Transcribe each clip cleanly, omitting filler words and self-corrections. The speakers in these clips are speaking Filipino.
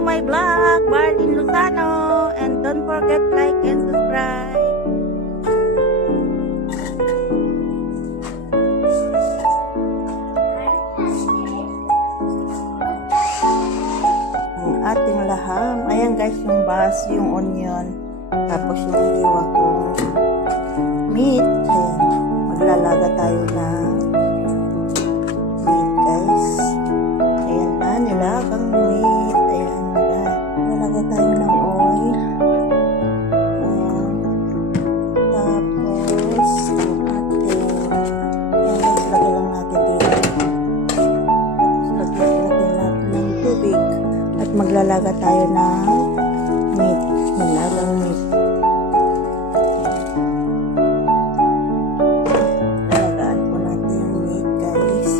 to my vlog, Marlene Lozano, and don't forget like and subscribe. Ang ating laham. Ayan guys, yung bas, yung onion, tapos yung iwa kong meat. Ayan, maglalaga tayo ng meat guys. Ayan na, nilagang meat. Ayan, maglalaga tayo ng oil. Ayan. Tapos, ang ating, ayan guys, lagay lang natin dito. Tapos, lagyan natin ng tubig. At maglalaga tayo ng meat. Nilagang meat. Lalagaan po natin yung meat guys.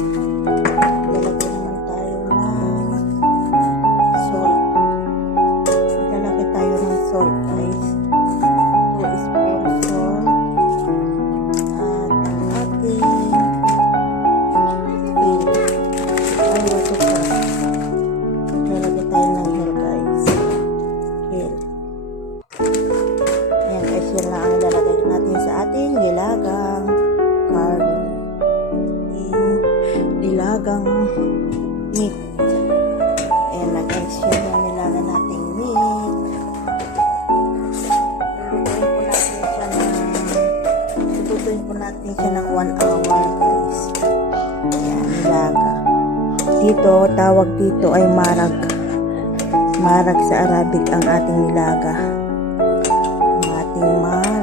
Lalagay naman tayo ng salt. Lalagay tayo ng salt guys. 2 spoon salt. At ang ating ay water pa. Lalagay tayo ng hair guys. Hair. Ayan guys, yan lang ang lalagay natin sa ating nilagang carne. Nilagang meat. Ayan na guys, yan yung nilaga nating meat. Lutuin po natin siya ng 1 hour guys. Ayan, nilaga. Dito, tawag dito ay marag. Marag sa Arabic ang ating nilaga. Ang ating marag.